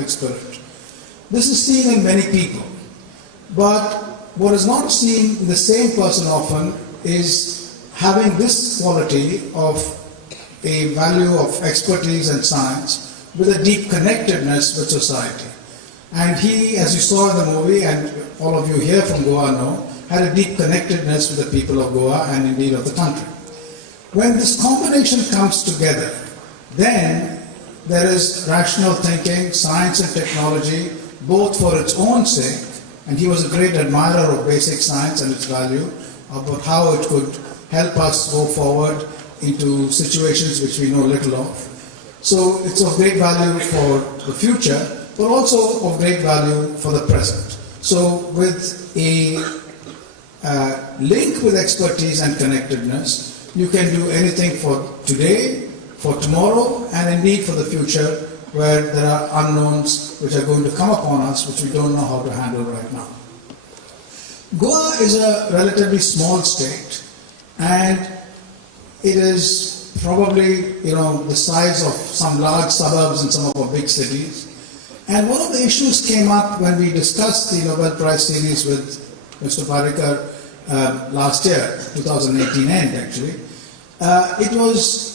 scientific spirit. This is seen in many people, but what is not seen in the same person often is having this quality of a value of expertise and science with a deep connectedness with society. And he, as you saw in the movie, and all of you here from Goa know, had a deep connectedness with the people of Goa and indeed of the country. When this combination comes together, then there is rational thinking, science and technology, both for its own sake, and he was a great admirer of basic science and its value, about how it could help us go forward into situations which we know little of. So it's of great value for the future, but also of great value for the present. So with a link with expertise and connectedness, you can do anything for today, for tomorrow, and indeed for the future, where there are unknowns which are going to come upon us, which we don't know how to handle right now. Goa is a relatively small state, and it is probably, the size of some large suburbs in some of our big cities. And one of the issues came up when we discussed the Nobel Prize series with Mr. Parrikar last year, 2018 end actually. It was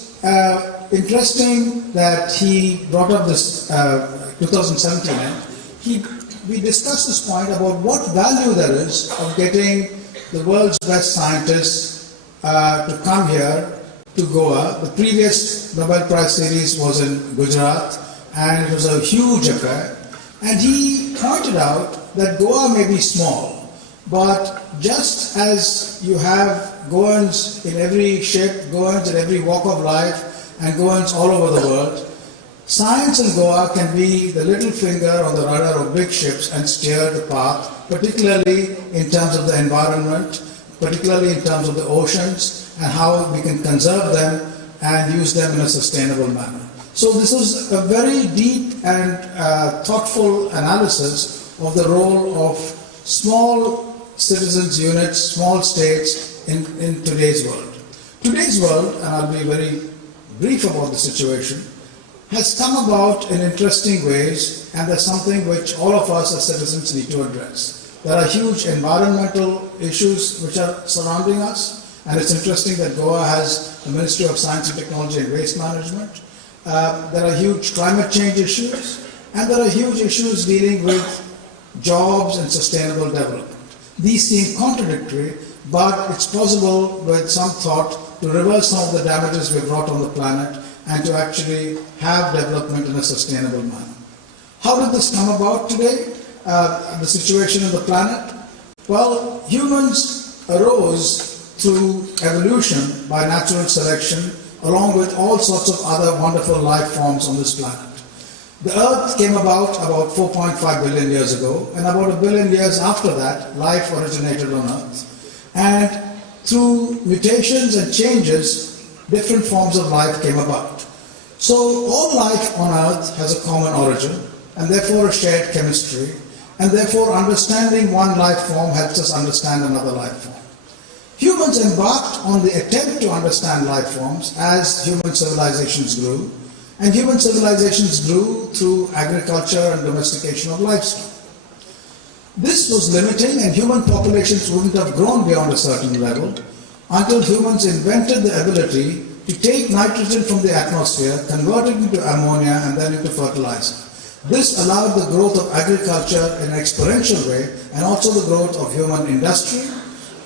interesting that he brought up this 2017 end. We discussed this point about what value there is of getting the world's best scientists to come here to Goa. The previous Nobel Prize series was in Gujarat, and it was a huge affair. And he pointed out that Goa may be small, but just as you have Goans in every shape, Goans in every walk of life, and Goans all over the world, science in Goa can be the little finger on the rudder of big ships and steer the path, particularly in terms of the environment, particularly in terms of the oceans, and how we can conserve them and use them in a sustainable manner. So this is a very deep and thoughtful analysis of the role of small citizens' units, small states in today's world. Today's world, and I'll be very brief about the situation, has come about in interesting ways, and there's something which all of us as citizens need to address. There are huge environmental issues which are surrounding us, and it's interesting that Goa has the Ministry of Science and Technology and Waste Management. There are huge climate change issues, and there are huge issues dealing with jobs and sustainable development. These seem contradictory, but it's possible with some thought to reverse some of the damages we've brought on the planet and to actually have development in a sustainable manner. How did this come about today, the situation on the planet? Well, humans arose through evolution by natural selection, along with all sorts of other wonderful life forms on this planet. The Earth came about 4.5 billion years ago, and about 1 billion years after that, life originated on Earth. And through mutations and changes, different forms of life came about. So all life on Earth has a common origin, and therefore a shared chemistry, and therefore understanding one life form helps us understand another life form. Humans embarked on the attempt to understand life forms as human civilizations grew, and human civilizations grew through agriculture and domestication of livestock. This was limiting, and human populations wouldn't have grown beyond a certain level until humans invented the ability to take nitrogen from the atmosphere, convert it into ammonia, and then into fertilizer. This allowed the growth of agriculture in an exponential way, and also the growth of human industry,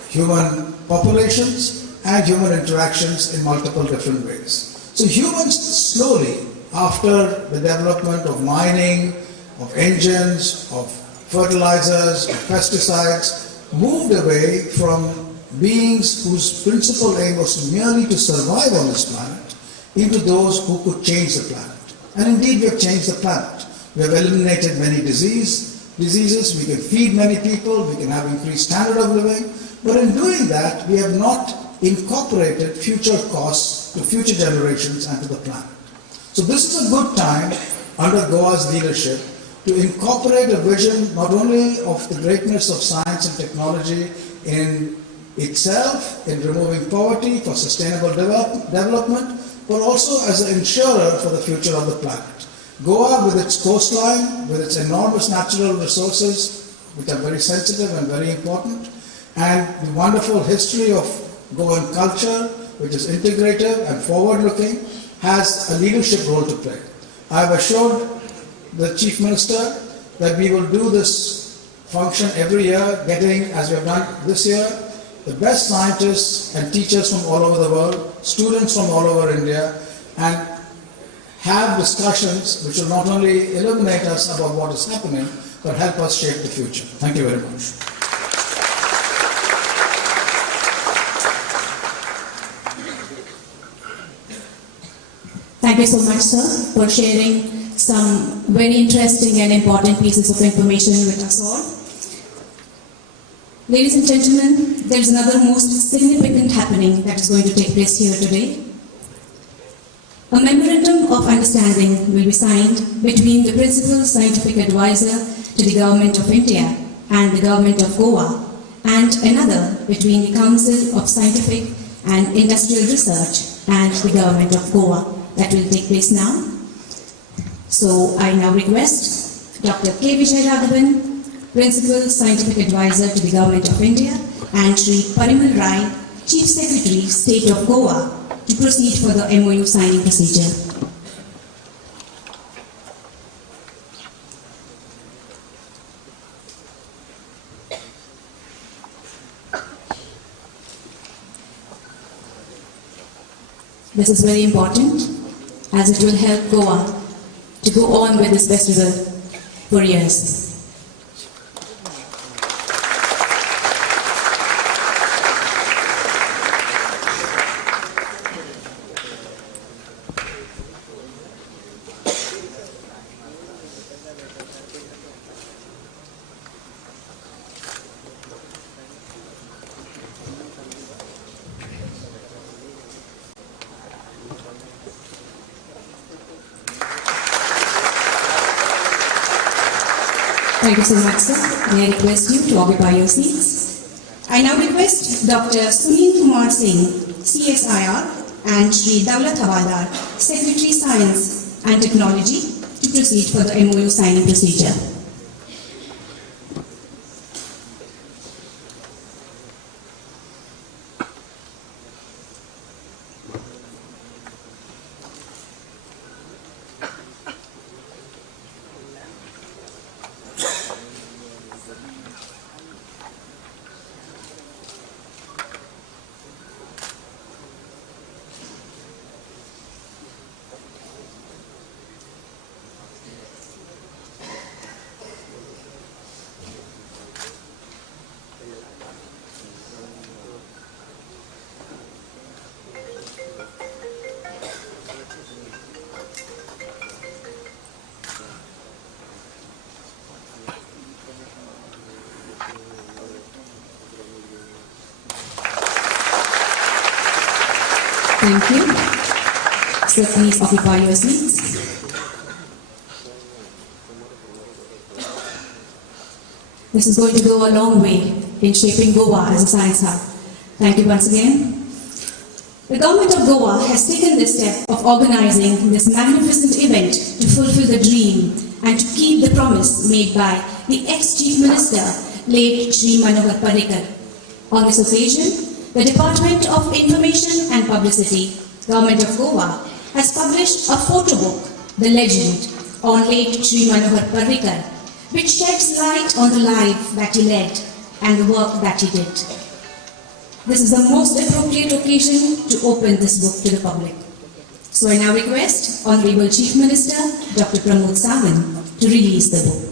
human populations, and human interactions in multiple different ways. So humans slowly, after the development of mining, of engines, of fertilizers, of pesticides, moved away from beings whose principal aim was merely to survive on this planet into those who could change the planet. And indeed we have changed the planet. We have eliminated many diseases, we can feed many people, we can have increased standard of living, but in doing that we have not incorporated future costs to future generations and to the planet. So this is a good time under Goa's leadership to incorporate a vision not only of the greatness of science and technology in itself, in removing poverty for sustainable development, but also as an insurer for the future of the planet. Goa, with its coastline, with its enormous natural resources, which are very sensitive and very important, and the wonderful history of Goan culture, which is integrative and forward-looking, has a leadership role to play. I have assured the Chief Minister that we will do this function every year, getting, as we have done this year, the best scientists and teachers from all over the world, students from all over India, and have discussions which will not only illuminate us about what is happening, but help us shape the future. Thank you very much. Thank you so much, sir, for sharing some very interesting and important pieces of information with us all. Ladies and gentlemen, there is another most significant happening that is going to take place here today. A memorandum of understanding will be signed between the Principal Scientific Advisor to the Government of India and the Government of Goa, and another between the Council of Scientific and Industrial Research and the Government of Goa. That will take place now. So I now request Dr. K. Vijay Raghavan, Principal Scientific Advisor to the Government of India, and Sri Parimal Rai, Chief Secretary, State of Goa, to proceed for the MOU signing procedure. This is very important, as it will help Goa to go on with this festival for years. Thank you so much, sir. May I request you to occupy your seats. I now request Dr. Sunil Kumar Singh, CSIR, and Sri Daulat Hawaldar, Secretary Science and Technology, to proceed for the MOU signing procedure. Thank you. So please occupy your seats. This is going to go a long way in shaping Goa as a science hub. Thank you once again. The Government of Goa has taken this step of organizing this magnificent event to fulfill the dream and to keep the promise made by the ex-Chief Minister, late Sri Manohar Parrikar. On this occasion, the Department of Information and Publicity, Government of Goa, has published a photo book, The Legend, on late Sri Manohar Parrikar, which sheds light on the life that he led and the work that he did. This is the most appropriate occasion to open this book to the public. So I now request Honorable Chief Minister, Dr. Mahotsav, to release the book.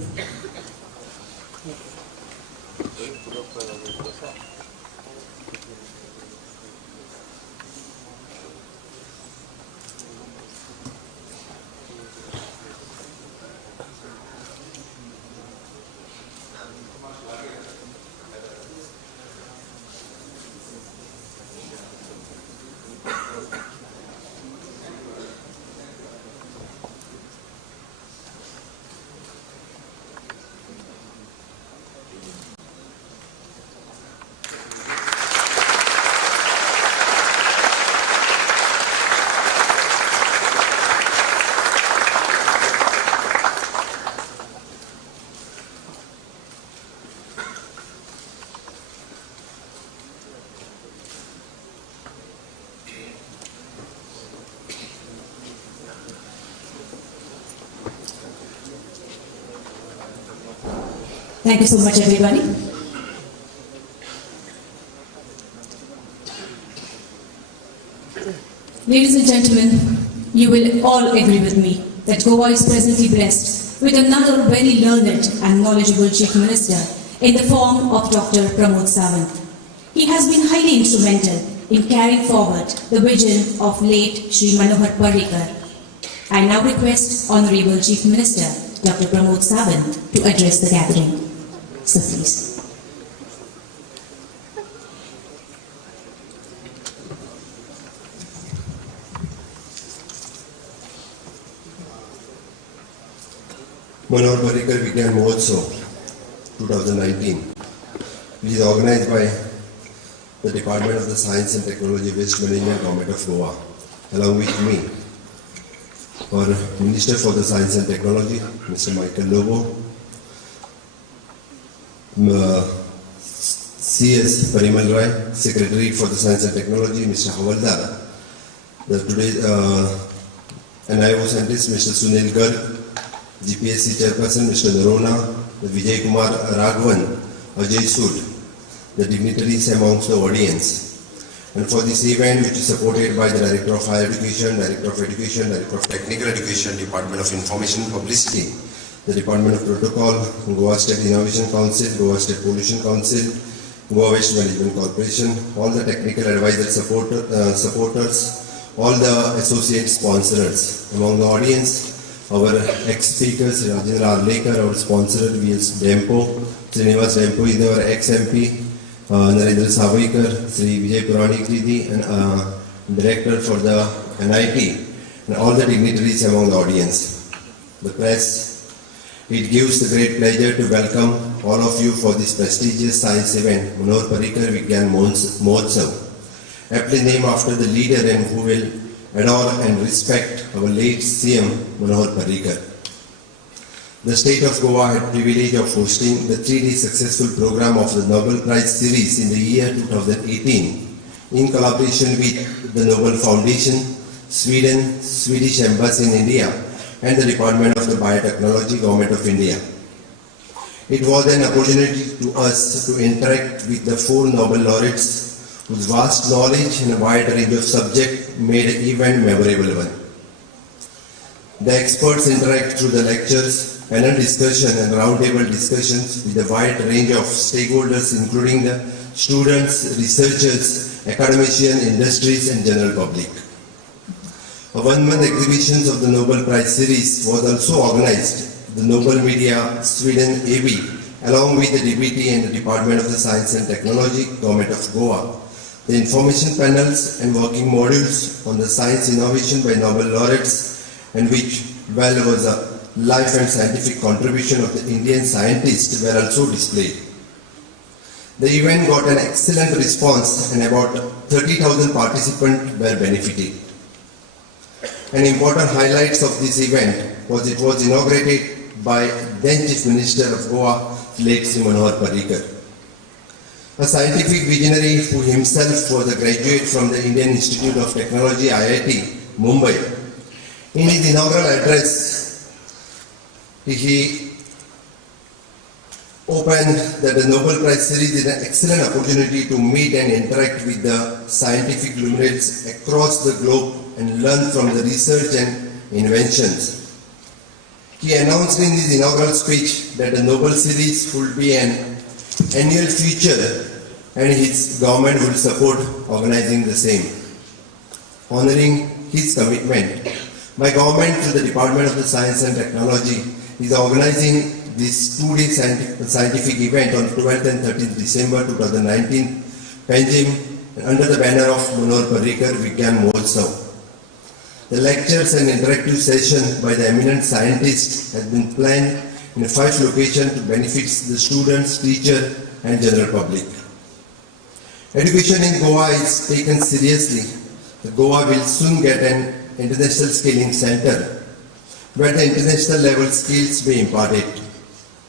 Thank you so much, everybody. Ladies and gentlemen, you will all agree with me that Goa is presently blessed with another very learned and knowledgeable Chief Minister in the form of Dr. Mahotsav. He has been highly instrumental in carrying forward the vision of late Shri Manohar Parrikar. I now request Honorable Chief Minister Dr. Mahotsav to address the gathering. So please. Manohar Parrikar Vidnyan Mahotsav 2019, which is organized by the Department of the Science and Technology, Waste Management, Govt of Goa, along with me, our Minister for the Science and Technology, Mr. Michael Lobo, CS Parimal Rai, Secretary for the Science and Technology, Mr. Havaldar, NIO scientist, Mr. Sunil Garg, GPSC Chairperson, Mr. Narona, the Vijay Kumar Raghavan, Ajay Sood, the dignitaries amongst the audience. And for this event, which is supported by the Director of Higher Education, Director of Education, Director of Technical Education, Department of Information and Publicity, the Department of Protocol, Goa State Innovation Council, Goa State Pollution Council, Goa Waste Management Corporation, all the technical advisors, supporters, all the associate sponsors. Among the audience, our ex-speakers, Rajendra Arlekar, our sponsor, VS Dempo, Srinivas Dempo is our ex-MP, Narendra Savaikar, Sri Vijay Puranik Didi, and Director for the NIT, and all the dignitaries among the audience. The press, it gives the great pleasure to welcome all of you for this prestigious science event, Manohar Parrikar Vidnyan Mahotsav, aptly named after the leader and who will adore and respect our late CM Manohar Parrikar. The state of Goa had privilege of hosting the 3-day successful program of the Nobel Prize series in the year 2018 in collaboration with the Nobel Foundation, Sweden, Swedish Embassy in India, and the Department of the Biotechnology, Govt of India. It was an opportunity to us to interact with the 4 Nobel laureates whose vast knowledge and a wide range of subjects made the event memorable one. The experts interact through the lectures, panel discussion and roundtable discussions with a wide range of stakeholders including the students, researchers, academicians, industries and general public. A one-month exhibition of the Nobel Prize series was also organized. The Nobel Media Sweden AB, along with the DBT and the Department of the Science and Technology, Govt of Goa, the information panels and working modules on the science innovation by Nobel laureates, and which was a life and scientific contribution of the Indian scientists, were also displayed. The event got an excellent response and about 30,000 participants were benefited. An important highlights of this event was it was inaugurated by then Chief Minister of Goa, late Sri Manohar Parrikar, a scientific visionary who himself was a graduate from the Indian Institute of Technology, IIT, Mumbai. In his inaugural address, he opened that the Nobel Prize series is an excellent opportunity to meet and interact with the scientific luminaries across the globe and learn from the research and inventions. He announced in his inaugural speech that the Nobel series would be an annual feature and his government will support organizing the same. Honoring his commitment, my government through the Department of the Science and Technology is organizing this 2-day scientific event on 12th and 13th December 2019, Panjim, under the banner of Manohar Parrikar Vidnyan Mahotsav. The lectures and interactive sessions by the eminent scientists have been planned in 5 locations to benefit the students, teachers and general public. Education in Goa is taken seriously. Goa will soon get an international skilling center where the international level skills be imparted.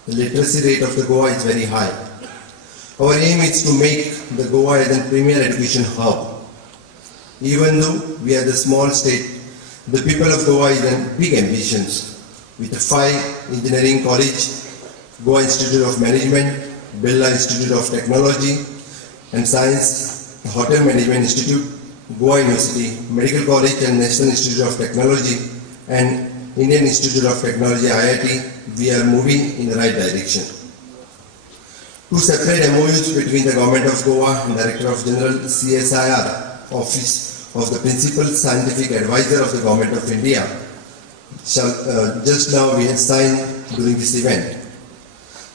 The literacy rate of the Goa is very high. Our aim is to make the Goa as a premier education hub. Even though we are the small state, the people of Goa have big ambitions. With 5 engineering colleges, Goa Institute of Management, Birla Institute of Technology and Science, Hotel Management Institute, Goa University, Medical College and National Institute of Technology and Indian Institute of Technology IIT, we are moving in the right direction. Two separate MOUs between the Government of Goa and Director of General CSIR Office of the Principal Scientific Advisor of the Government of India just now we have signed during this event.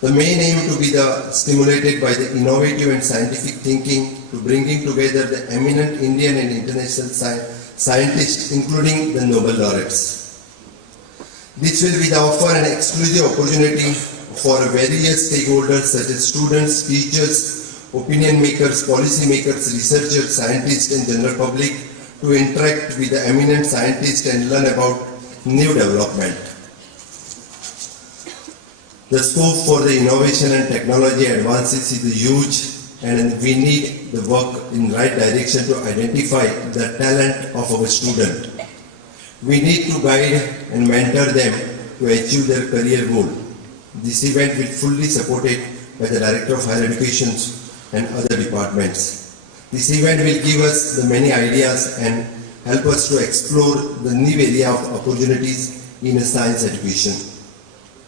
The main aim to be stimulated by the innovative and scientific thinking to bringing together the eminent Indian and international scientists, including the Nobel laureates. This will be the offer an exclusive opportunity for various stakeholders such as students, teachers, opinion makers, policy makers, researchers, scientists and general public to interact with the eminent scientists and learn about new development. The scope for the innovation and technology advances is huge and we need the work in right direction to identify the talent of our student. We need to guide and mentor them to achieve their career goal. This event will fully supported by the Director of Higher Education and other departments. This event will give us the many ideas and help us to explore the new area of opportunities in science education.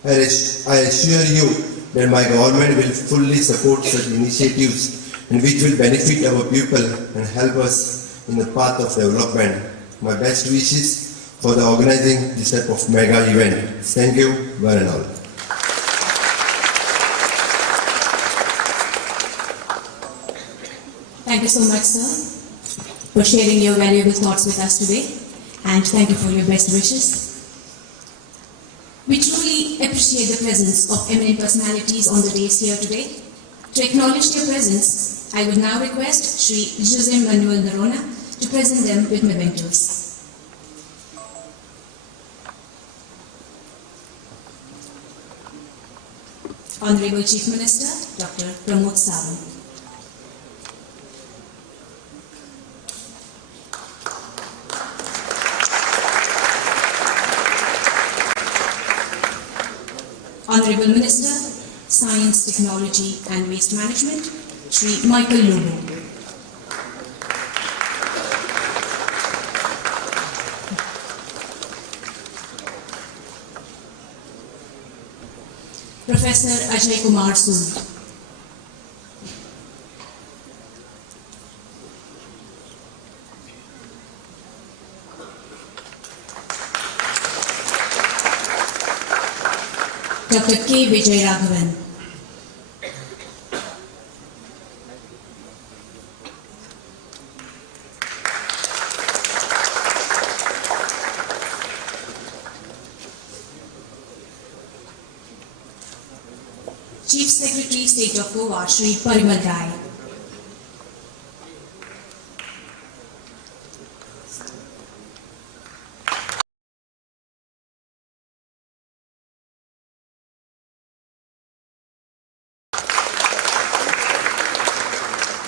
I assure you that my government will fully support such initiatives and which will benefit our people and help us in the path of development. My best wishes for the organizing this type of mega event. Thank you, one and all. Thank you so much, sir, for sharing your valuable thoughts with us today, and thank you for your best wishes. We truly appreciate the presence of eminent personalities on the days here today. To acknowledge their presence, I would now request Sri Jose Manuel Nerona to present them with mementos. Honorable Chief Minister, Dr. Mahotsav. Honorable Minister, Science, Technology and Waste Management, Sri Michael Lobo. Professor Ajay Kumar Sood. Dr. K. Vijay Raghavan. Chief Secretary, State of Goa, Sri Parimal Rai.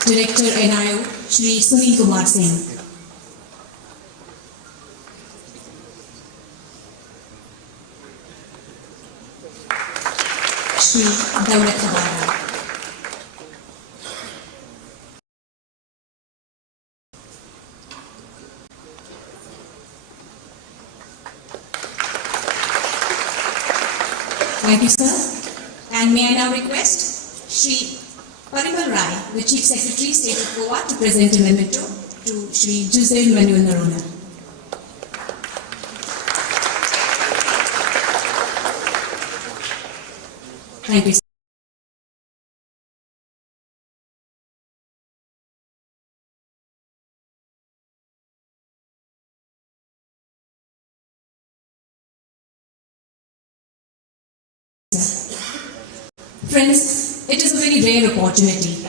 Director NIO, Shri Sunil Kumar Singh. Shri Govt Tabara. Thank you, sir. And may I now request Shri Parimal Rai, the Chief Secretary, State of Goa, to present a memento to Shri Jose Manuel Nerona. Thank you, sir. Friends, it is a very rare opportunity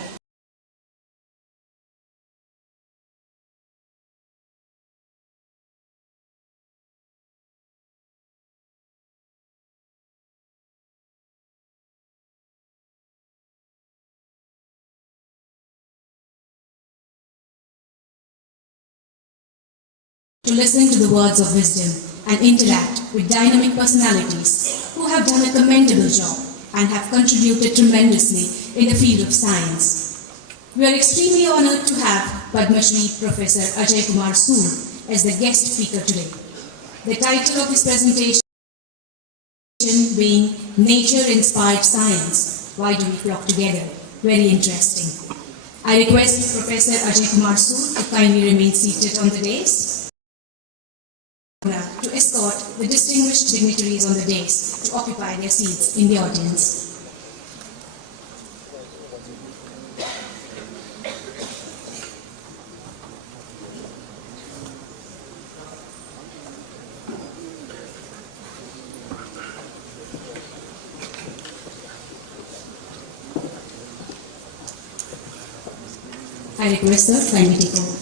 to listen to the words of wisdom and interact with dynamic personalities who have done a commendable job and have contributed tremendously in the field of science. We are extremely honored to have Padma Shri Professor Ajay Kumar Sood as the guest speaker today. The title of his presentation being Nature-Inspired Science, Why Do We Flock Together? Very interesting. I request Professor Ajay Kumar Sood to kindly remain seated on the dais, to escort the distinguished dignitaries on the dais to occupy their seats in the audience. I request sir, kindly take over.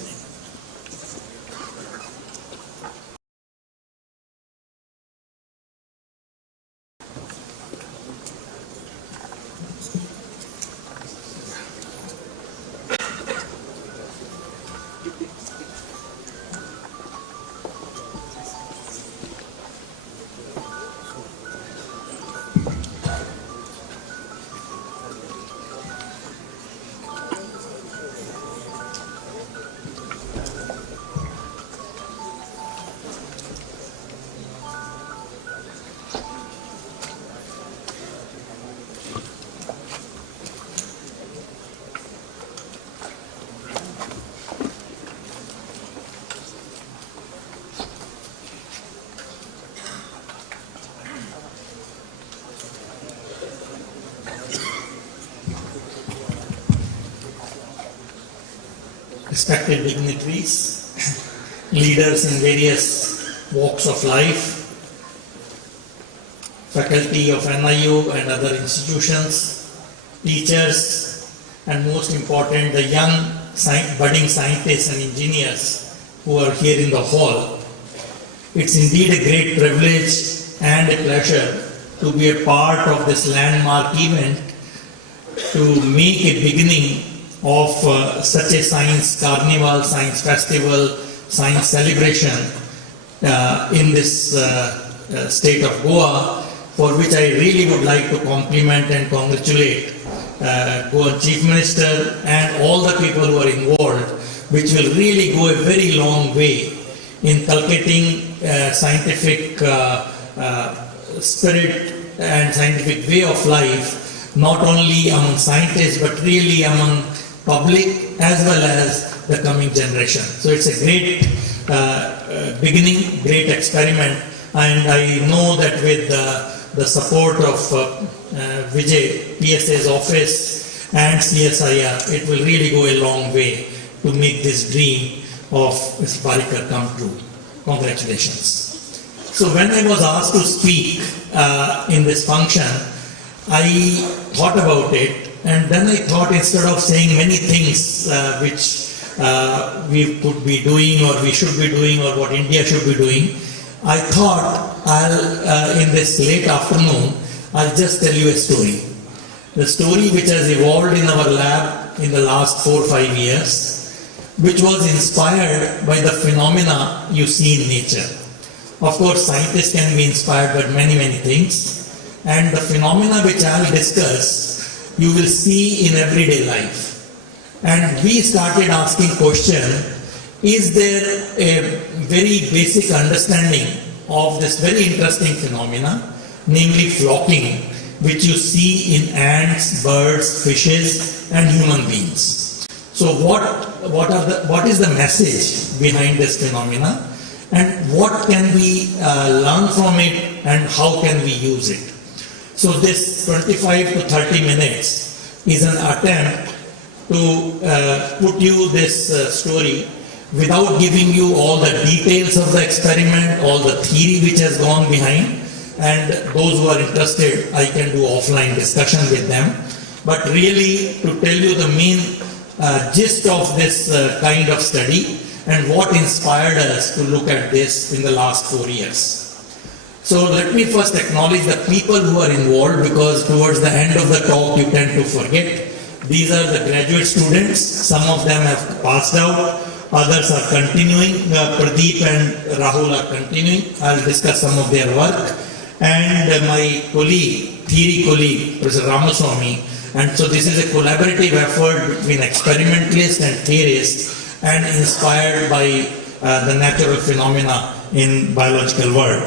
Respected dignitaries, leaders in various walks of life, faculty of NIU and other institutions, teachers, and most important, the young budding scientists and engineers who are here in the hall. It's indeed a great privilege and a pleasure to be a part of this landmark event, to make a beginning of such a science carnival, science festival, science celebration in this state of Goa, for which I really would like to compliment and congratulate Goan Chief Minister and all the people who are involved, which will really go a very long way in cultivating scientific spirit and scientific way of life, not only among scientists but really among public as well as the coming generation. So it's a great beginning, great experiment, and I know that with the support of Vijay, PSA's office and CSIR, it will really go a long way to make this dream of Mr. Parrikar come true. Congratulations. So when I was asked to speak in this function, I thought about it. And then I thought, instead of saying many things which we could be doing or we should be doing or what India should be doing, I thought in this late afternoon, I'll just tell you a story. The story which has evolved in our lab in the last 4 or 5 years, which was inspired by the phenomena you see in nature. Of course, scientists can be inspired by many, many things. And the phenomena which I'll discuss, you will see in everyday life. And we started asking question, is there a very basic understanding of this very interesting phenomena, namely flocking, which you see in ants, birds, fishes and human beings. So what is the message behind this phenomena, and what can we learn from it, and how can we use it? So this 25 to 30 minutes is an attempt to put you this story without giving you all the details of the experiment, all the theory which has gone behind, and those who are interested, I can do offline discussion with them. But really to tell you the main gist of this kind of study and what inspired us to look at this in the last 4 years. So let me first acknowledge the people who are involved, because towards the end of the talk you tend to forget. These are the graduate students. Some of them have passed out, others are continuing. Pradeep and Rahul are continuing. I'll discuss some of their work. And my colleague theory colleague, Professor Ramaswamy, and so this is a collaborative effort between experimentalists and theorists and inspired by the natural phenomena in biological world.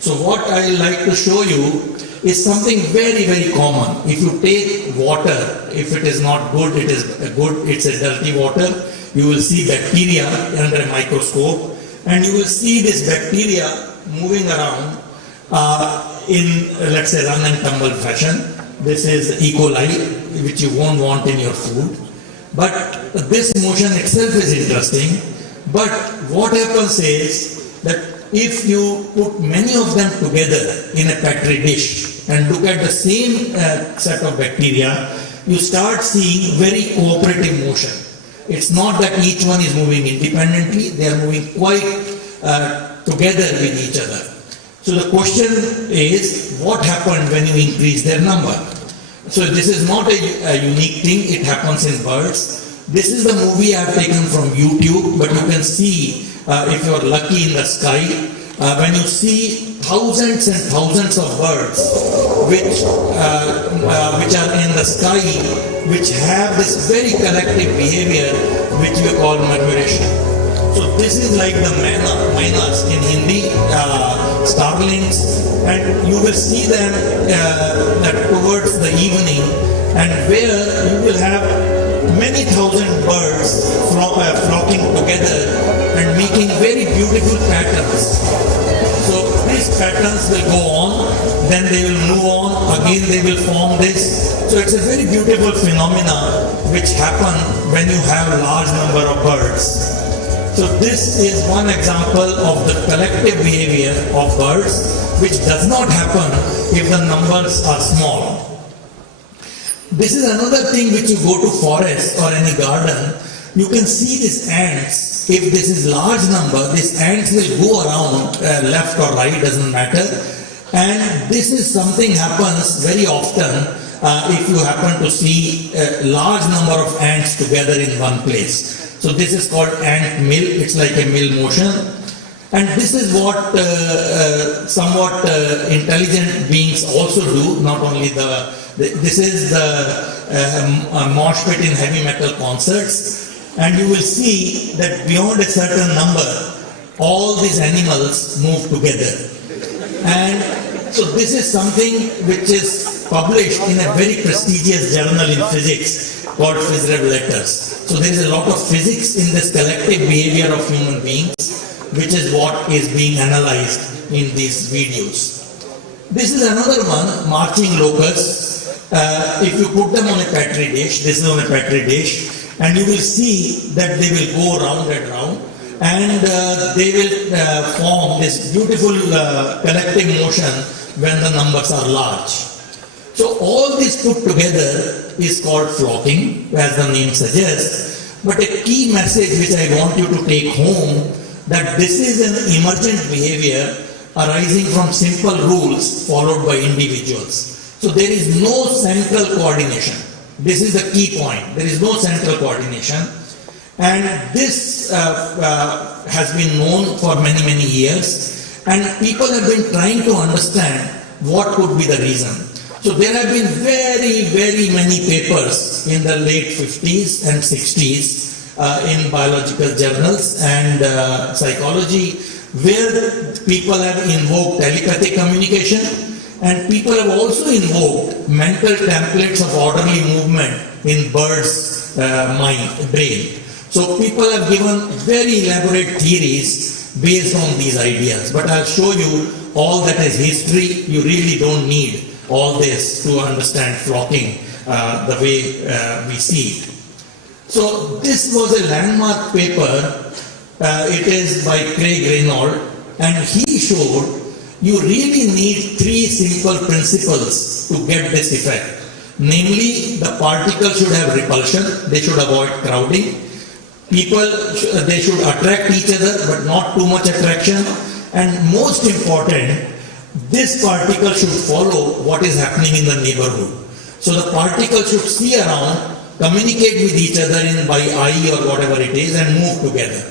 So what I like to show you is something very, very common. If you take water, if it is not good, it is good, it's a dirty water, you will see bacteria under a microscope, and you will see this bacteria moving around in, let's say, run and tumble fashion. This is E. coli, which you won't want in your food. But this motion itself is interesting. But what happens is that if you put many of them together in a petri dish and look at the same set of bacteria, you start seeing very cooperative motion. It's not that each one is moving independently, they are moving quite together with each other. So the question is, what happened when you increase their number? So this is not a unique thing, it happens in birds. This is the movie I have taken from YouTube, but you can see, if you are lucky in the sky, when you see thousands and thousands of birds which are in the sky, which have this very collective behavior which we call murmuration. So this is like the miners in Hindi, starlings, and you will see them towards the evening, and where you will have many thousand birds flocking together and making very beautiful patterns. So these patterns will go on, then they will move on, again they will form this. So it's a very beautiful phenomena which happen when you have a large number of birds. So this is one example of the collective behavior of birds, which does not happen if the numbers are small. This is another thing which you go to forest or any garden, you can see these ants. If this is large number, these ants will go around left or right, doesn't matter. And this is something happens very often if you happen to see a large number of ants together in one place. So this is called ant mill, it's like a mill motion. And this is what somewhat intelligent beings also do, not only this is the mosh pit in heavy metal concerts. And you will see that beyond a certain number, all these animals move together. And so this is something which is published in a very prestigious journal in physics called Physical Letters. So there is a lot of physics in this collective behavior of human beings, which is what is being analyzed in these videos. This is another one, marching locusts. If you put them on a petri dish, this is on a petri dish, and you will see that they will go round and round, and they will form this beautiful collective motion when the numbers are large. So all this put together is called flocking, as the name suggests. But a key message which I want you to take home, that this is an emergent behavior arising from simple rules followed by individuals. So there is no central coordination. This is the key point. There is no central coordination. And this has been known for many, many years. And people have been trying to understand what could be the reason. So there have been very, very many papers in the late 50s and 60s in biological journals and psychology, where people have invoked telepathic communication, and people have also invoked mental templates of orderly movement in birds' brain. So people have given very elaborate theories based on these ideas. But I'll show you all that is history. You really don't need all this to understand flocking the way we see it. So this was a landmark paper. It is by Craig Reynolds, and he showed you really need three simple principles to get this effect. Namely, the particles should have repulsion, they should avoid crowding. They should attract each other, but not too much attraction. And most important, this particle should follow what is happening in the neighborhood. So the particle should see around, communicate with each other by eye or whatever it is, and move together.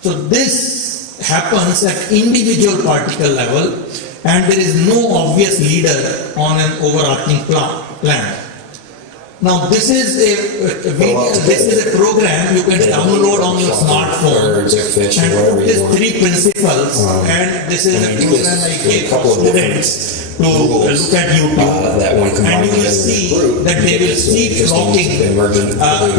So this happens at individual particle level, and there is no obvious leader on an overarching plan. Now this is a program you can download on your smartphone and put these 3 principles, and this is a program I gave for students to look at YouTube, and you will see that they will see flocking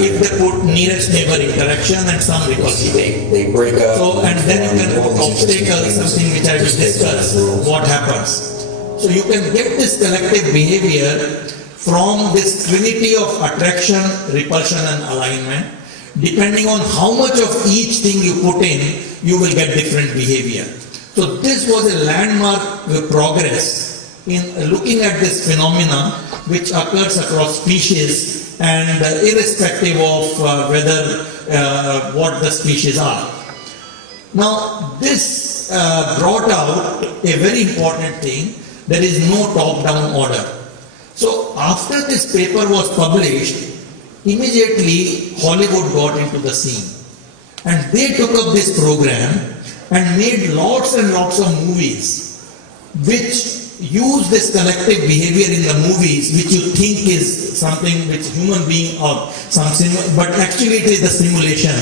if they put nearest neighbor interaction and some repulsion. They break up. So, and then you can put obstacles, something which I will discuss, what happens. So you can get this collective behavior from this trinity of attraction, repulsion and alignment. Depending on how much of each thing you put in, you will get different behavior. So this was a landmark progress in looking at this phenomena which occurs across species and irrespective of whether what the species are. Now this brought out a very important thing. There is no top-down order. So after this paper was published, immediately Hollywood got into the scene, and they took up this program and made lots and lots of movies which use this collective behavior in the movies, which you think is something which human being or something, but actually it is the simulation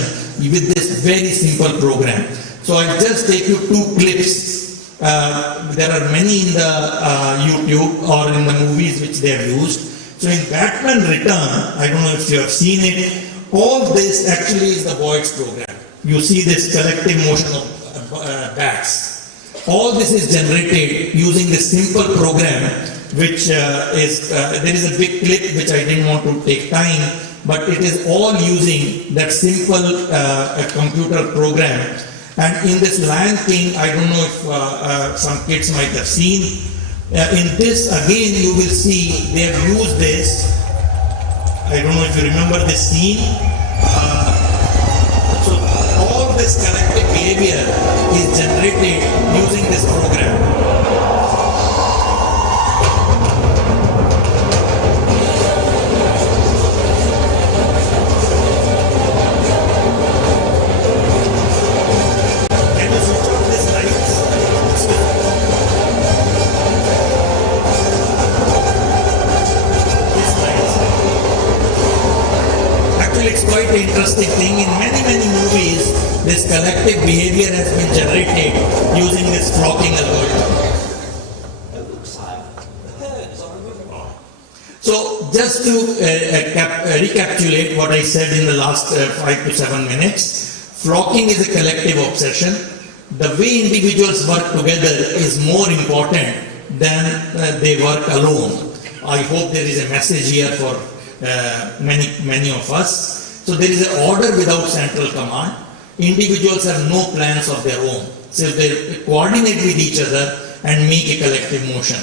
with this very simple program. So I just take you 2 clips. There are many in the YouTube or in the movies which they have used. So in Batman Return, I don't know if you have seen it, all this actually is the Void's program. You see this collective motion of bats. All this is generated using this simple program, which there is a big clip which I didn't want to take time, but it is all using that simple computer program. And in this Lion King, I don't know if some kids might have seen, in this again you will see they have used this. I don't know if you remember this scene. So all this collective behavior is generated using this program. It's quite an interesting thing. In many movies, this collective behavior has been generated using this flocking algorithm. So just to recapitulate what I said in the last 5 to 7 minutes, flocking is a collective obsession. The way individuals work together is more important than they work alone. I hope there is a message here for many of us. So there is an order without central command. Individuals have no plans of their own. So they coordinate with each other and make a collective motion.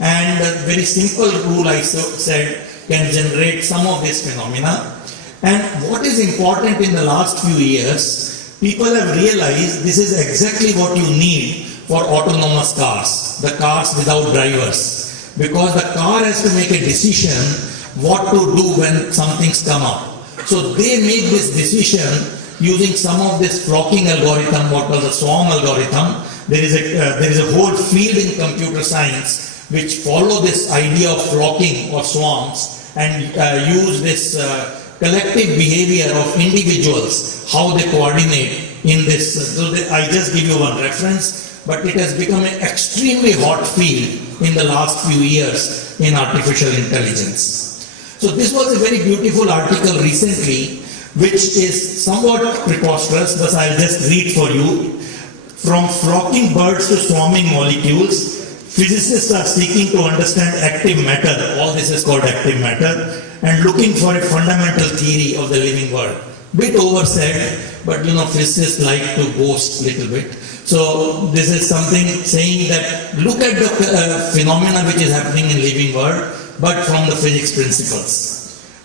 And a very simple rule I said can generate some of this phenomena. And what is important in the last few years, people have realized this is exactly what you need for autonomous cars, the cars without drivers. Because the car has to make a decision what to do when some things come up. So they make this decision using some of this flocking algorithm, what was the swarm algorithm. There is a whole field in computer science which follow this idea of flocking or swarms and use this collective behavior of individuals, how they coordinate in this. So I just give you one reference, but it has become an extremely hot field in the last few years in artificial intelligence. So this was a very beautiful article recently, which is somewhat preposterous, but I'll just read for you. From flocking birds to swarming molecules, physicists are seeking to understand active matter, all this is called active matter, and looking for a fundamental theory of the living world. Bit oversaid, but physicists like to boast a little bit. So this is something saying that look at the phenomena which is happening in living world, but from the physics principles.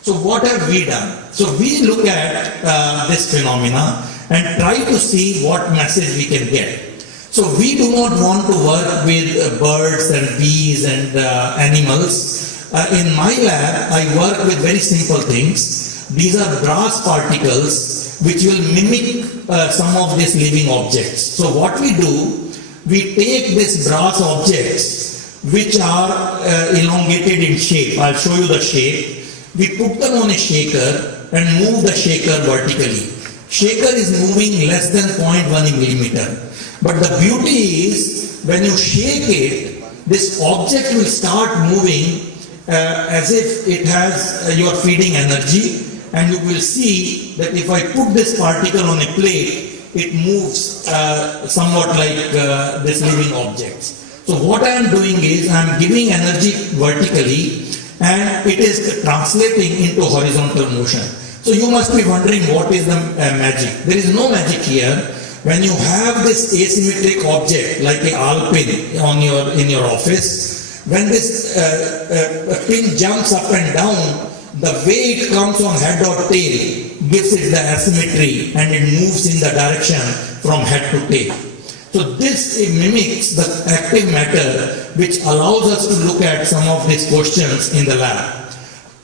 So what have we done? So we look at this phenomena and try to see what message we can get. So we do not want to work with birds and bees and animals. In my lab, I work with very simple things. These are brass particles which will mimic some of these living objects. So what we do, we take these brass objects which are elongated in shape. I'll show you the shape. We put them on a shaker and move the shaker vertically. Shaker is moving less than 0.1 millimeter. But the beauty is when you shake it, this object will start moving as if it has, you are feeding energy, and you will see that if I put this particle on a plate, it moves somewhat like this living objects. So what I am doing is I am giving energy vertically and it is translating into horizontal motion. So you must be wondering what is the magic. There is no magic here. When you have this asymmetric object like a alpin in your office, when this pin jumps up and down, the way it comes on head or tail gives it the asymmetry and it moves in the direction from head to tail. So this mimics the active matter which allows us to look at some of these questions in the lab.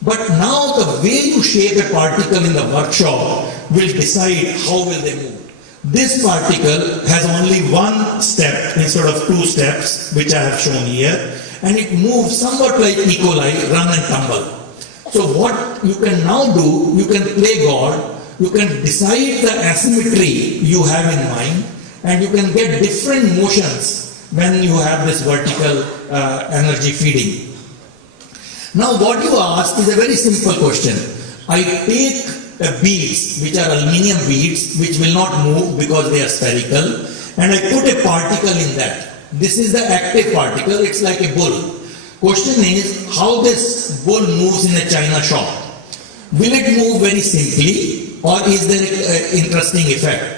But now the way you shape a particle in the workshop will decide how will they move. This particle has only one step instead of two steps, which I have shown here, and it moves somewhat like E. coli, run and tumble. So what you can now do, you can play God, you can decide the asymmetry you have in mind, and you can get different motions when you have this vertical energy feeding. Now what you ask is a very simple question. I take beads, which are aluminium beads, which will not move because they are spherical, and I put a particle in that. This is the active particle, it's like a bull. Question is how this bull moves in a china shop. Will it move very simply or is there an interesting effect?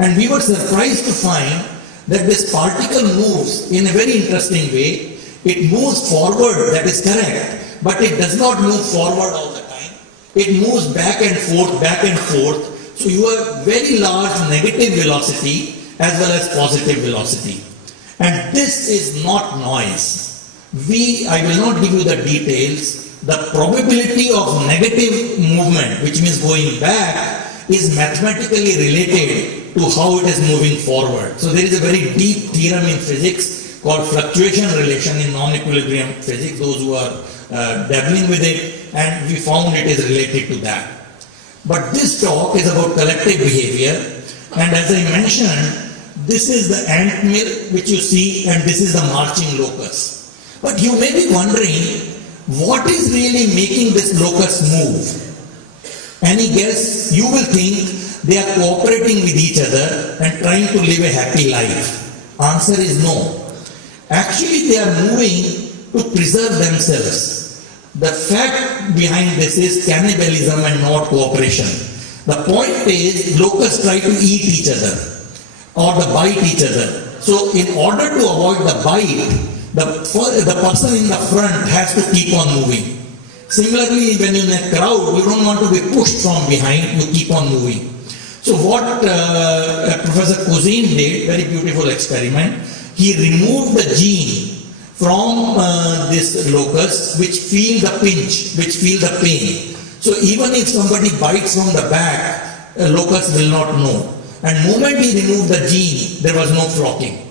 And we were surprised to find that this particle moves in a very interesting way. It moves forward, that is correct, but it does not move forward all the time. It moves back and forth, back and forth. So you have very large negative velocity as well as positive velocity. And this is not noise. I will not give you the details. The probability of negative movement, which means going back, is mathematically related to how it is moving forward. So there is a very deep theorem in physics called fluctuation relation in non-equilibrium physics, those who are dabbling with it, and we found it is related to that. But this talk is about collective behavior, and as I mentioned, this is the ant mill which you see, and this is the marching locust. But you may be wondering, what is really making this locust move? Any guess? You will think they are cooperating with each other and trying to live a happy life. Answer is no. Actually, they are moving to preserve themselves. The fact behind this is cannibalism and not cooperation. The point is, locusts try to eat each other or bite each other. So in order to avoid the bite, the person in the front has to keep on moving. Similarly, when you're in a crowd, you don't want to be pushed from behind, you keep on moving. So what Professor Goan did, very beautiful experiment, he removed the gene from this locust which feel the pinch, which feel the pain. So even if somebody bites from the back, a locust will not know. And moment he removed the gene, there was no flocking.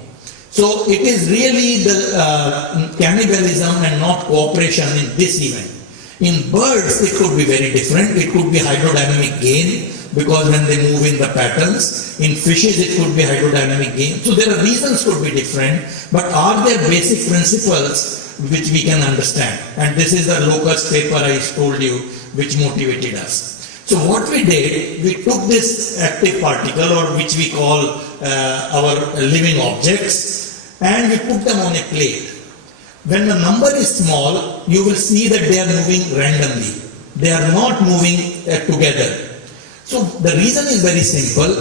So it is really the cannibalism and not cooperation in this event. In birds, it could be very different. It could be hydrodynamic gain because when they move in the patterns. In fishes, it could be hydrodynamic gain. So there are reasons could be different, but are there basic principles which we can understand? And this is the locust paper I told you which motivated us. So what we did, we took this active particle, or which we call our living objects, and we put them on a plate. When the number is small, you will see that they are moving randomly. They are not moving together. So the reason is very simple.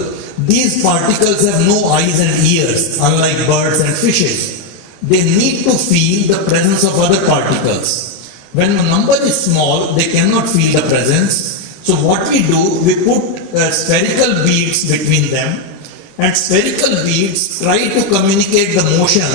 These particles have no eyes and ears, unlike birds and fishes. They need to feel the presence of other particles. When the number is small, they cannot feel the presence. So what we do, we put spherical beads between them, and spherical beads try to communicate the motion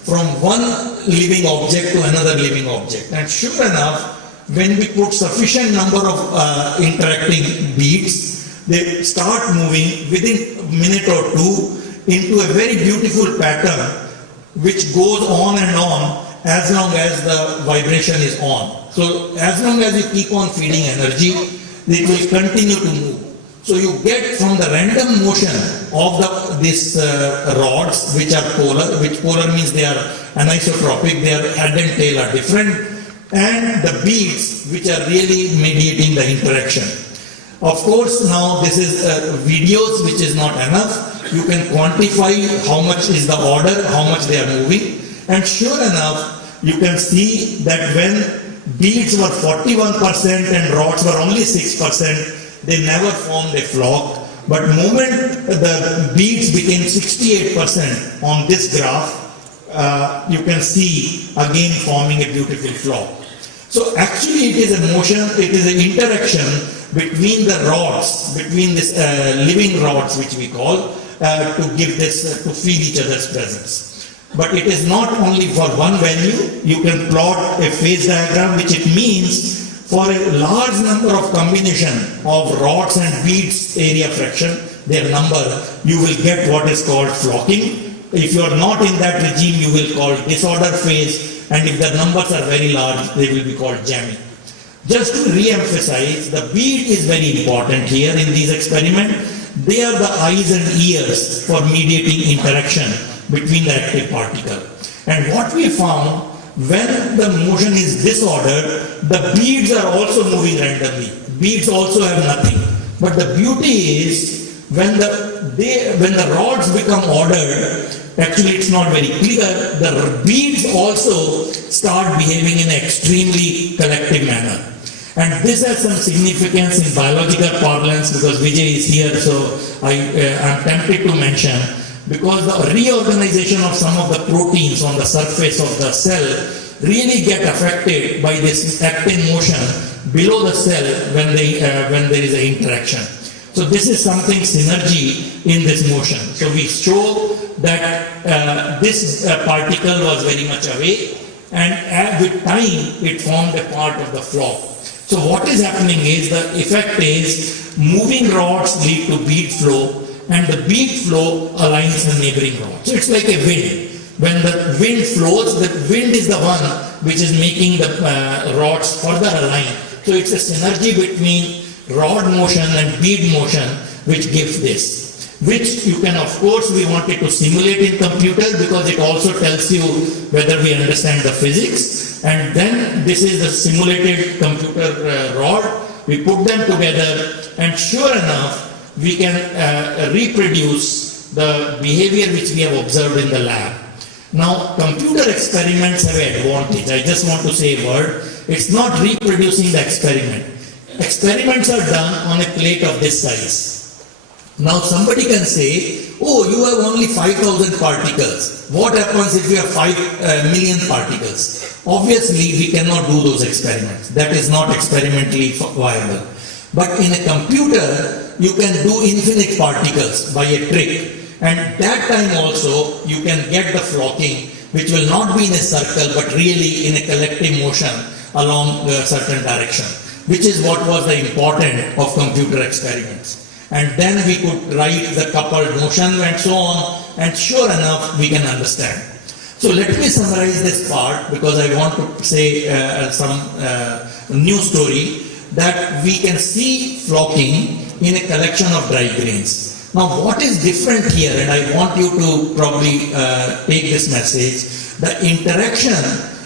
from one living object to another living object. And sure enough, when we put sufficient number of interacting beads, they start moving within a minute or two into a very beautiful pattern which goes on and on as long as the vibration is on. So as long as you keep on feeding energy, it will continue to move. So you get from the random motion of these rods, which are polar, which polar means they are anisotropic, their head and tail are different, and the beads, which are really mediating the interaction. Of course, now this is videos, which is not enough. You can quantify how much is the order, how much they are moving, and sure enough, you can see that when beads were 41% and rods were only 6%, they never formed a flock. But moment the beads became 68% on this graph, you can see again forming a beautiful flock. So actually it is a motion, it is an interaction between the rods, between this living rods, which we call, to give this, to feel each other's presence. But it is not only for one value. You can plot a phase diagram, which it means for a large number of combination of rods and beads area fraction, their number, you will get what is called flocking. If you are not in that regime, you will call disorder phase, and if the numbers are very large, they will be called jamming. Just to re-emphasize, the bead is very important here in these experiments. They are the eyes and ears for mediating interaction between the active particle. And what we found, when the motion is disordered, the beads are also moving randomly. Beads also have nothing. But the beauty is, when the rods become ordered, actually it's not very clear, the beads also start behaving in an extremely collective manner. And this has some significance in biological parlance, because Vijay is here, so I am tempted to mention, because the reorganization of some of the proteins on the surface of the cell really get affected by this active motion below the cell when there is an interaction. So this is something synergy in this motion. So we show that this particle was very much away, and with time it formed a part of the flock. So what is happening is, the effect is moving rods lead to bead flow, and the bead flow aligns the neighboring rod. So it's like a wind. When the wind flows, the wind is the one which is making the rods further align. So it's a synergy between rod motion and bead motion which gives this. Which you can, of course, we wanted to simulate in computer, because it also tells you whether we understand the physics. And then this is the simulated computer rod. We put them together, and sure enough, we can reproduce the behavior which we have observed in the lab. Now, computer experiments have an advantage. I just want to say a word. It's not reproducing the experiment. Experiments are done on a plate of this size. Now, somebody can say, oh, you have only 5,000 particles. What happens if you have 5 million particles? Obviously, we cannot do those experiments. That is not experimentally viable. But in a computer, you can do infinite particles by a trick. And that time also, you can get the flocking, which will not be in a circle, but really in a collective motion along a certain direction, which is what was the important of computer experiments. And then we could write the coupled motion and so on, and sure enough, we can understand. So let me summarize this part, because I want to say some new story, that we can see flocking in a collection of dry grains. Now, what is different here, and I want you to probably take this message, the interaction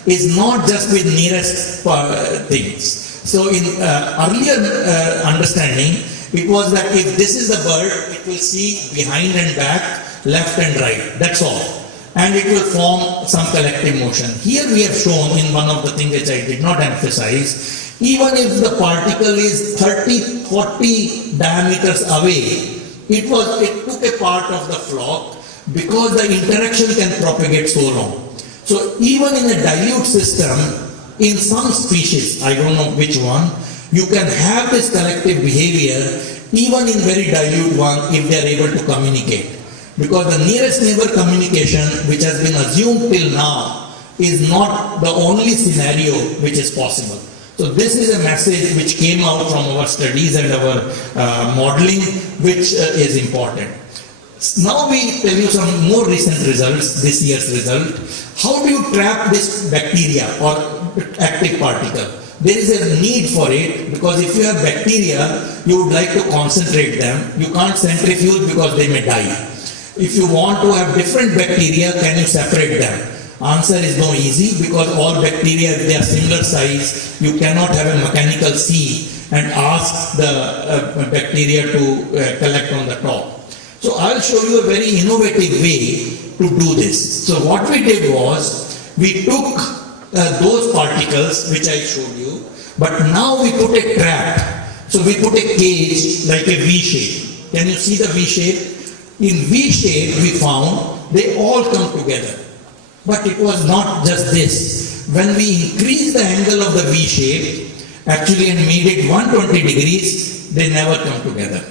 is not just with nearest things. So in earlier understanding, it was that if this is the bird, it will see behind and back, left and right, that's all. And it will form some collective motion. Here we have shown in one of the things which I did not emphasize, even if the particle is 30, 40 diameters away, it took a part of the flock, because the interaction can propagate so long. So even in a dilute system, in some species, I don't know which one, you can have this collective behavior even in very dilute one if they are able to communicate. Because the nearest neighbor communication, which has been assumed till now, is not the only scenario which is possible. So this is a message which came out from our studies and our modeling, which is important. Now we tell you some more recent results, this year's result. How do you trap this bacteria or active particle? There is a need for it, because if you have bacteria, you would like to concentrate them. You can't centrifuge because they may die. If you want to have different bacteria, can you separate them? Answer is no easy, because all bacteria, if they are similar size, you cannot have a mechanical sieve and ask the bacteria to collect on the top. So I'll show you a very innovative way to do this. So what we did was, we took those particles which I showed you, but now we put a trap. So we put a cage like a V shape. Can you see the V shape? In V shape we found they all come together. But it was not just this. When we increased the angle of the V shape, actually, and made it 120 degrees, they never come together.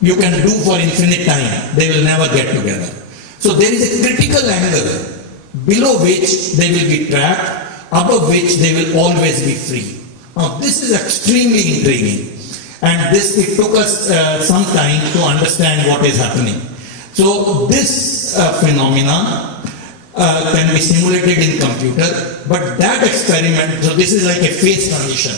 You can do for infinite time, they will never get together. So there is a critical angle below which they will be trapped, above which they will always be free. Now this is extremely intriguing, and it took us some time to understand what is happening. So this phenomena can be simulated in computer, but that experiment, so this is like a phase transition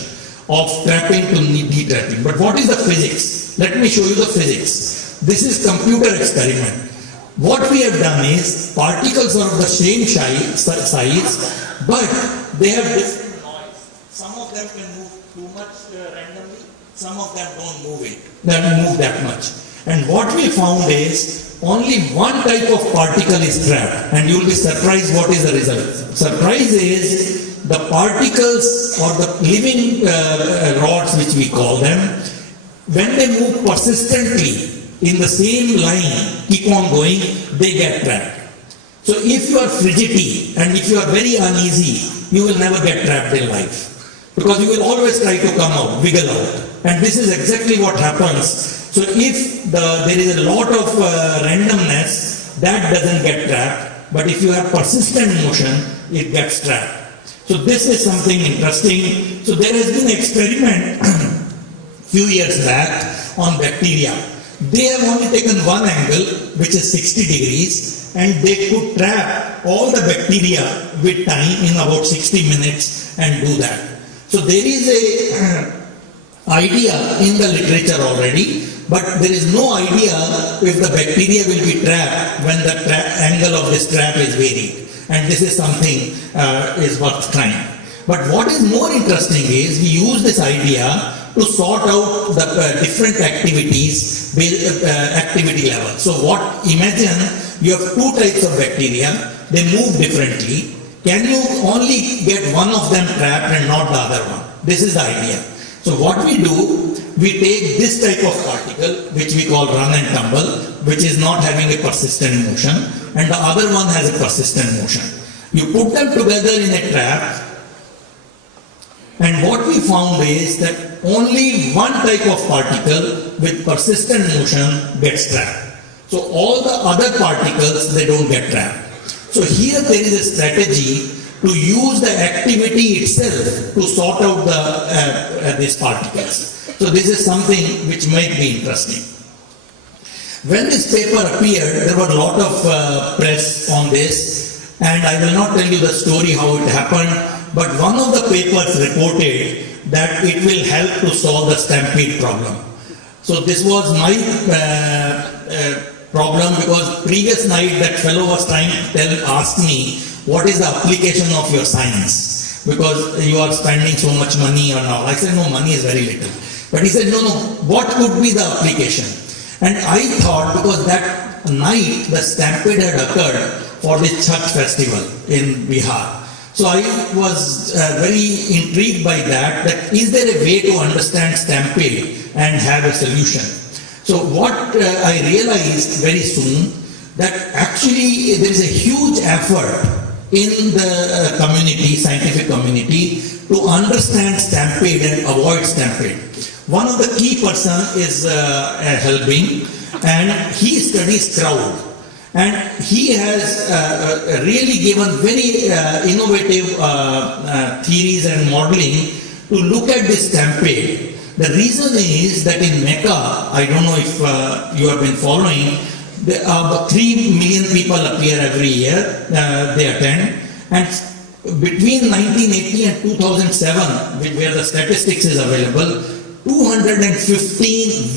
of trapping to detrapping. But what is the physics? Let me show you the physics. This is computer experiment. What we have done is, particles are of the same size, but they have different noise. Some of them can move too much randomly, some of them don't move that much. And what we found is, only one type of particle is trapped, and you will be surprised what is the result. Surprise is, the particles or the living rods, which we call them, when they move persistently in the same line, keep on going, they get trapped. So if you are fidgety and if you are very uneasy, you will never get trapped in life, because you will always try to come out, wiggle out. And this is exactly what happens. So if there is a lot of randomness, that doesn't get trapped, but if you have persistent motion, it gets trapped. So this is something interesting. So there has been an experiment few years back on bacteria. They have only taken one angle, which is 60 degrees, and they could trap all the bacteria with time in about 60 minutes and do that. So there is a idea in the literature already, but there is no idea if the bacteria will be trapped when the angle of this trap is varied. And this is something is worth trying. But what is more interesting is, we use this idea to sort out the different activities, activity level. So imagine you have two types of bacteria, they move differently. Can you only get one of them trapped and not the other one? This is the idea. So what we do, we take this type of particle, which we call run and tumble, which is not having a persistent motion, and the other one has a persistent motion. You put them together in a trap, and what we found is that only one type of particle with persistent motion gets trapped. So all the other particles, they don't get trapped. So here there is a strategy to use the activity itself to sort out these particles. So this is something which might be interesting. When this paper appeared, there was a lot of press on this, and I will not tell you the story how it happened, but one of the papers reported that it will help to solve the stampede problem. So this was my problem, because previous night that fellow was trying to ask me, what is the application of your science? Because you are spending so much money or now. I said, no, money is very little. But he said, no, what could be the application? And I thought, because that night the stampede had occurred for the Chhath festival in Bihar. So I was very intrigued by that is there a way to understand stampede and have a solution? So what I realized very soon, that actually there is a huge effort in the community, scientific community, to understand stampede and avoid stampede. One of the key person is helping, and he studies crowd. And he has really given very innovative theories and modeling to look at this stampede. The reason is that in Mecca, I don't know if you have been following, there are about 3 million people appear every year, they attend, and between 1980 and 2007, where the statistics is available, 215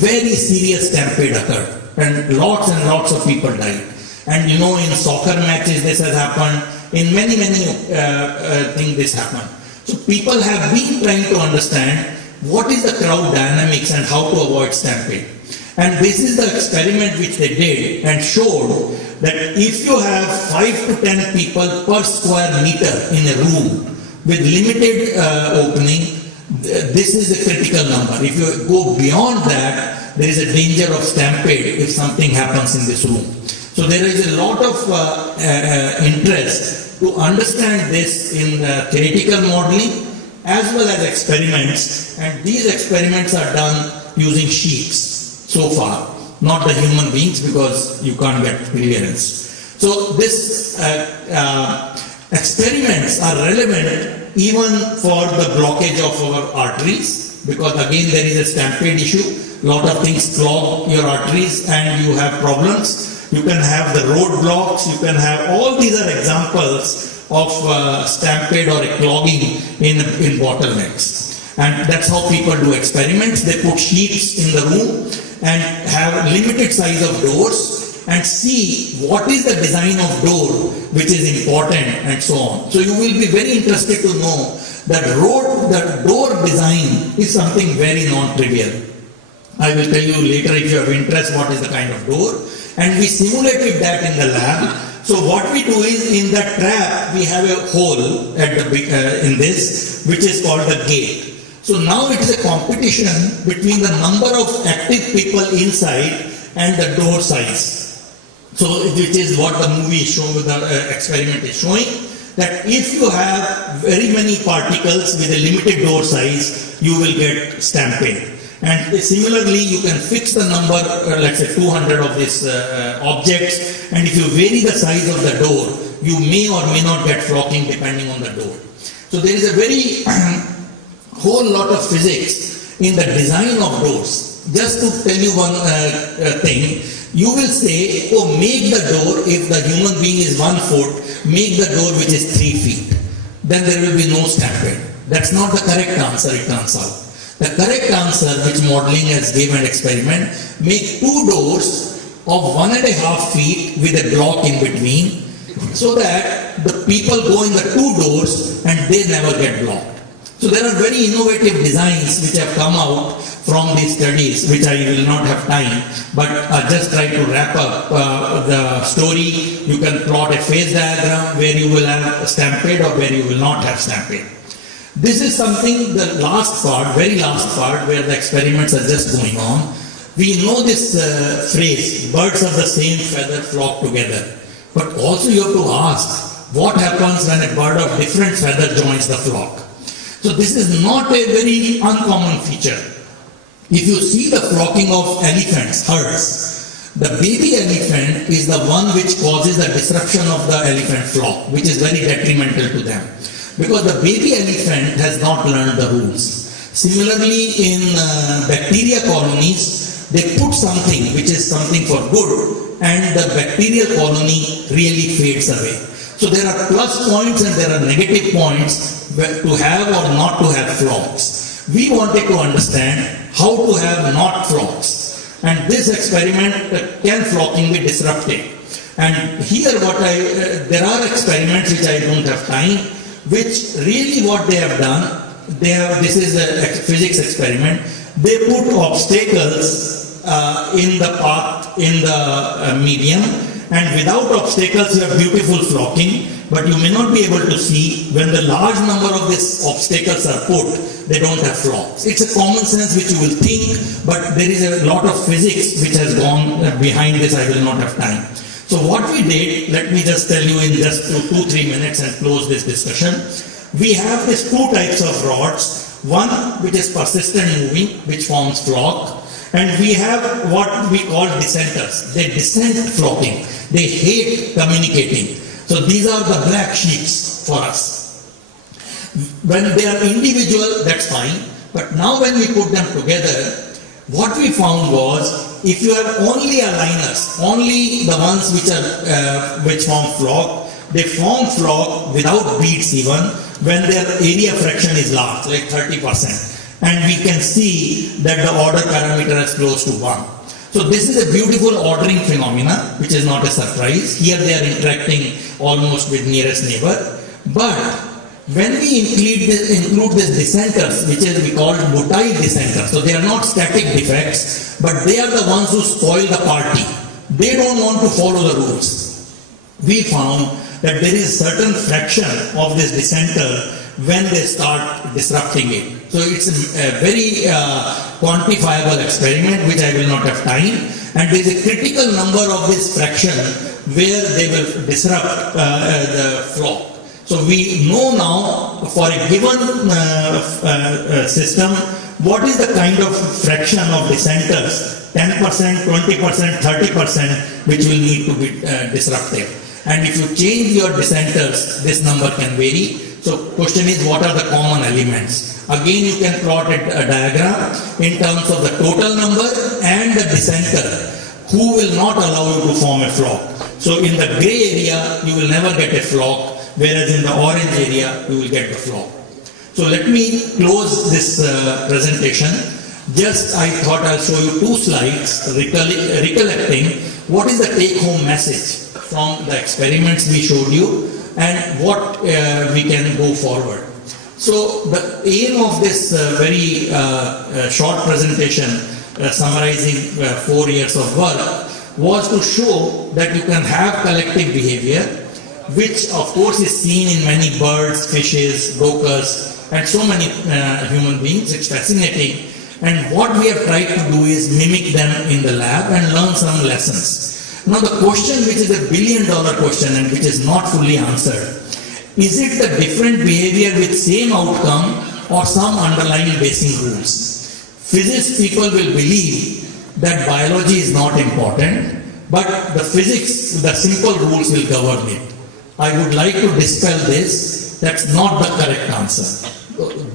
very serious stampede occurred, and lots of people died. And you know, in soccer matches this has happened, in many things this happened. So people have been trying to understand what is the crowd dynamics and how to avoid stampede. And this is the experiment which they did and showed that if you have 5 to 10 people per square meter in a room with limited opening, this is a critical number. If you go beyond that, there is a danger of stampede if something happens in this room. So there is a lot of interest to understand this in theoretical modeling as well as experiments, and these experiments are done using sheeps so far, not the human beings, because you can't get clearance. So this experiments are relevant even for the blockage of our arteries, because again there is a stampede issue. Lot of things clog your arteries and you have problems. You can have the road blocks, you can have, all these are examples of stampede or a clogging in bottlenecks. And that's how people do experiments. They put sheeps in the room and have limited size of doors and see what is the design of door which is important and so on. So you will be very interested to know that the door design is something very non-trivial. I will tell you later, if you have interest, what is the kind of door. And we simulated that in the lab. So what we do is, in that trap, we have a hole at the in this, which is called the gate. So now it is a competition between the number of active people inside and the door size. So which is what the movie is showing, the experiment is showing, that if you have very many particles with a limited door size, you will get stampede. And similarly, you can fix the number, let's say 200 of these objects, and if you vary the size of the door, you may or may not get flocking depending on the door. So there is a very whole lot of physics in the design of doors. Just to tell you one thing, you will say, oh, make the door, if the human being is 1 foot, make the door which is 3 feet. Then there will be no stampede. That's not the correct answer, it turns out. The correct answer, which modeling has given experiment, make 2 doors of 1.5 feet with a block in between, so that the people go in the 2 doors and they never get blocked. So there are very innovative designs which have come out from these studies, which I will not have time, but just try to wrap up the story. You can plot a phase diagram where you will have stampede or where you will not have stampede. This is something, the last part, very last part, where the experiments are just going on. We know this phrase, birds of the same feather flock together. But also you have to ask, what happens when a bird of different feather joins the flock? So this is not a very uncommon feature. If you see the flocking of elephants, herds, the baby elephant is the one which causes the disruption of the elephant flock, which is very detrimental to them. Because the baby elephant has not learned the rules. Similarly, in bacteria colonies, they put something which is something for good, and the bacterial colony really fades away. So there are plus points and there are negative points to have or not to have flocks. We wanted to understand how to have not flocks. And this experiment, can flocking be disrupted? And here there are experiments which I don't have time, which really what they have done, this is a physics experiment, they put obstacles in the path, in the medium, and without obstacles you have beautiful flocking, but you may not be able to see when the large number of these obstacles are put, they don't have flocks. It's a common sense which you will think, but there is a lot of physics which has gone behind this. I will not have time. So what we did, let me just tell you in just 2-3 minutes and close this discussion. We have these 2 types of rods, one which is persistent moving, which forms flock, and we have what we call dissenters. They dissent flocking. They hate communicating. So these are the black sheeps for us. When they are individual, that's fine. But now when we put them together, what we found was, if you have only aligners, only the ones which form flock, they form flock without beads even when their area fraction is large, like 30%. And we can see that the order parameter is close to 1. So this is a beautiful ordering phenomena, which is not a surprise. Here they are interacting almost with nearest neighbor. But when we include these dissenters, which is we call motile dissenters, so they are not static defects, but they are the ones who spoil the party. They don't want to follow the rules. We found that there is certain fraction of this dissenter when they start disrupting it. So it's a very quantifiable experiment, which I will not have time. And there is a critical number of this fraction where they will disrupt the flock. So we know now for a given system what is the kind of fraction of dissenters, 10%, 20%, 30%, which will need to be disrupted. And if you change your dissenters, this number can vary. So question is, what are the common elements? Again, you can plot a diagram in terms of the total number and the dissenter who will not allow you to form a flock. So in the gray area, you will never get a flock, whereas in the orange area, you will get the flock. So let me close this presentation. Just I thought I'll show you 2 slides recollecting what is the take-home message from the experiments we showed you and what we can go forward. So the aim of this very short presentation summarizing 4 years of work was to show that you can have collective behavior, which of course is seen in many birds, fishes, locusts, and so many human beings. It's fascinating. And what we have tried to do is mimic them in the lab and learn some lessons. Now the question, which is a billion-dollar question and which is not fully answered, is it the different behavior with same outcome or some underlying basic rules? Physics people will believe that biology is not important, but the physics, the simple rules will govern it. I would like to dispel this. That's not the correct answer.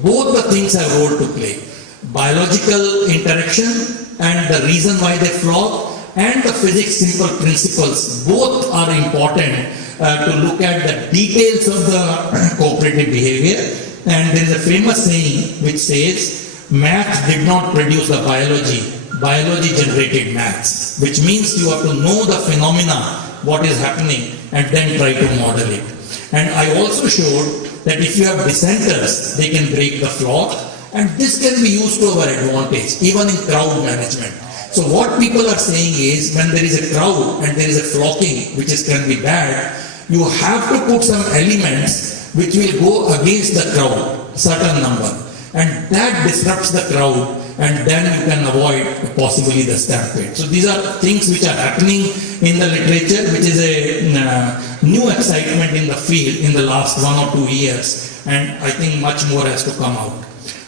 Both the things have a role to play. Biological interaction and the reason why they flock and the physics simple principles, both are important to look at the details of the cooperative behavior. And there is a famous saying which says, math did not produce the biology, biology generated maths, which means you have to know the phenomena, what is happening, and then try to model it. And I also showed that if you have dissenters, they can break the flock, and this can be used to our advantage, even in crowd management. So what people are saying is, when there is a crowd and there is a flocking, which can be bad, you have to put some elements which will go against the crowd, certain number, and that disrupts the crowd, and then you can avoid possibly the stampede. So these are things which are happening in the literature, which is a new excitement in the field in the last 1 or 2 years, and I think much more has to come out.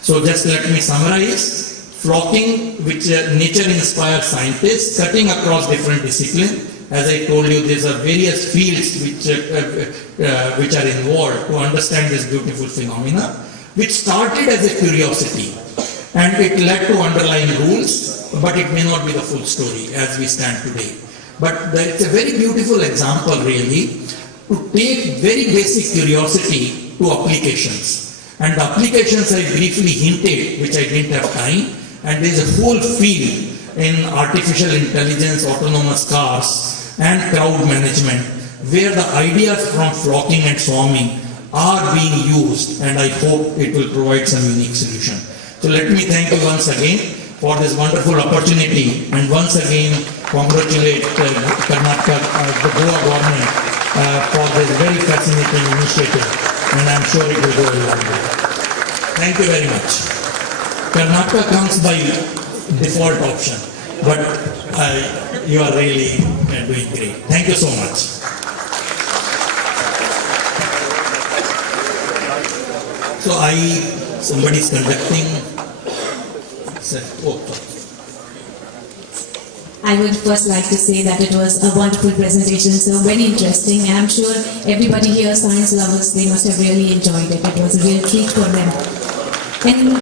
So just let me summarize. Flocking, which nature-inspired scientists cutting across different disciplines. As I told you, there are various fields which are involved to understand this beautiful phenomena, which started as a curiosity, and it led to underlying rules, but it may not be the full story as we stand today. But it's a very beautiful example, really, to take very basic curiosity to applications. And the applications I briefly hinted, which I didn't have time, and there is a whole field in artificial intelligence, autonomous cars, and crowd management, where the ideas from flocking and swarming are being used, and I hope it will provide some unique solution. So let me thank you once again for this wonderful opportunity, and once again congratulate Karnataka, the Goa government for this very fascinating initiative, and I'm sure it will go a long way. Thank you very much. Karnataka comes by default option, but you are really doing great. Thank you so much. So somebody is conducting. I would first like to say that it was a wonderful presentation, so very interesting. I'm sure everybody here, science lovers, they must have really enjoyed it. It was a real treat for them. And